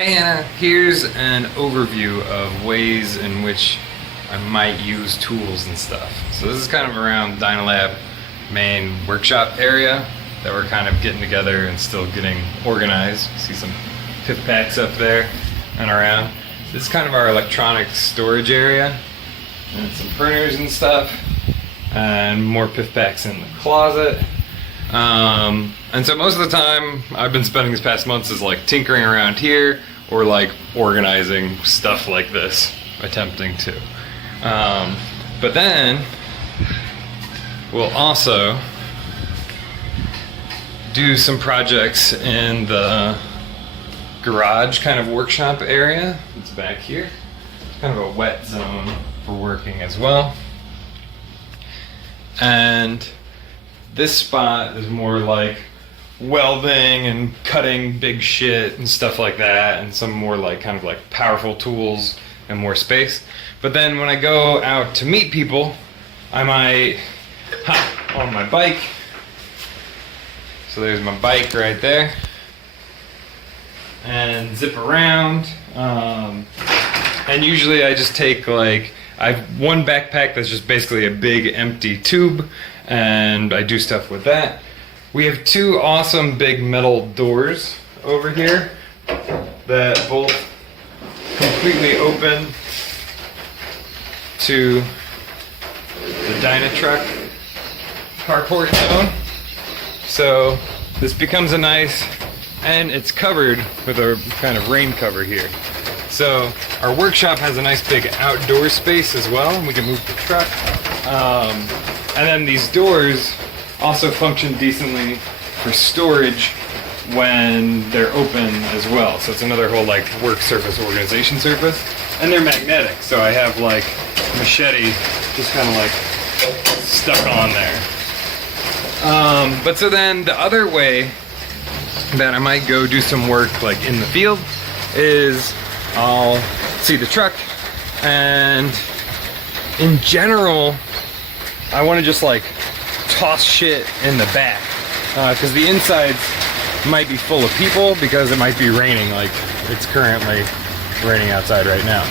Hey Anna, here's an overview of ways in which I might use tools and stuff. So this is kind of around DINALAB main workshop area that we're kind of getting together and still getting organized. See some pith packs up there and around. This is kind of our electronics storage area, and some printers and stuff, and more pith packs in the closet. And so most of the time I've been spending this past months is like tinkering around here or like organizing stuff like this, attempting to. But then we'll also do some projects in the garage kind of workshop area. It's back here. It's kind of a wet zone for working as well. And this spot is more like welding and cutting big shit and stuff like that, and some more like kind of like powerful tools and more space. But then when I go out to meet people, I might hop on my bike. So there's my bike right there, and zip around. And usually I just take like, I have one backpack that's just basically a big empty tube, and I do stuff with that. We have two awesome big metal doors over here that both completely open to the Dynatruck carport zone. So this becomes a nice, and it's covered with a kind of rain cover here. So our workshop has a nice big outdoor space as well, and we can move the truck. And then these doors also function decently for storage when they're open as well. So it's another whole like work surface, organization surface. And they're magnetic, so I have like machete just kind of like stuck on there. But so then the other way that I might go do some work like in the field is I'll see the truck, and in general I want to just like toss shit in the back, because the insides might be full of people because it might be raining, like it's currently raining outside right now.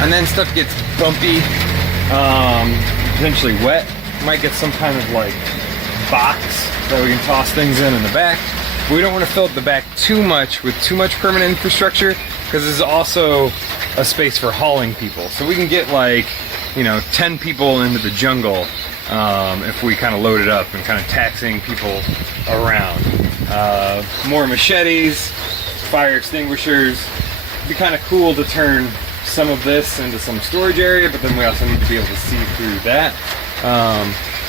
And then stuff gets bumpy, potentially wet. Might get some kind of like box that we can toss things in the back. But we don't want to fill up the back too much with too much permanent infrastructure, because this is also a space for hauling people. So we can get like, 10 people into the jungle if we kind of load it up and kind of taxiing people around. More machetes, fire extinguishers. It'd be kind of cool to turn some of this into some storage area, but then we also need to be able to see through that.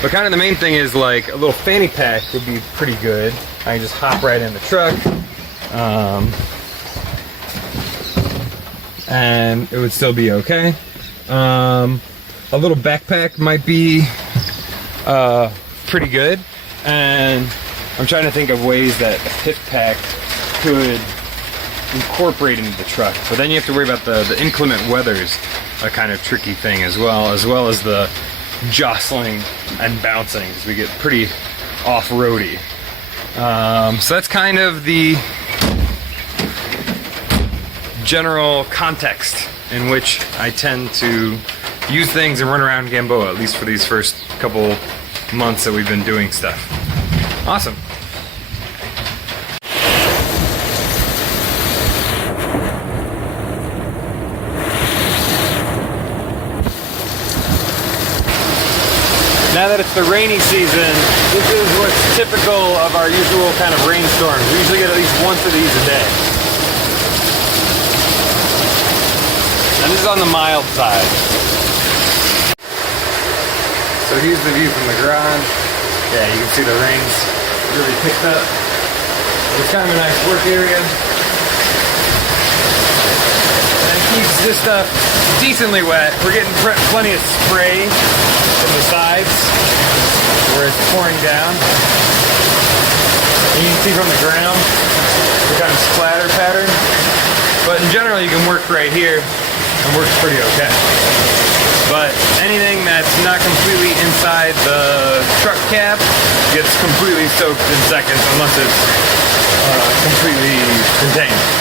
But kind of the main thing is like a little fanny pack would be pretty good. I can just hop right in the truck. And it would still be okay. A little backpack might be pretty good, and I'm trying to think of ways that a pith pack could incorporate into the truck. But then you have to worry about the inclement weather's a kind of tricky thing as well as the jostling and bouncing, because we get pretty off-roady. So that's kind of the general context in which I tend to use things and run around Gamboa, at least for these first couple months that we've been doing stuff. Awesome. Now that it's the rainy season, this is what's typical of our usual kind of rainstorms. We usually get at least one of these a day. And this is on the mild side. So here's the view from the garage. Yeah, you can see the rain's really picked up. It's kind of a nice work area. And it keeps this stuff decently wet. We're getting plenty of spray from the sides where it's pouring down. And you can see from the ground the kind of splatter pattern. But in general, you can work right here and works pretty okay. but anything that's not completely inside the truck cap gets completely soaked in seconds unless it's completely contained.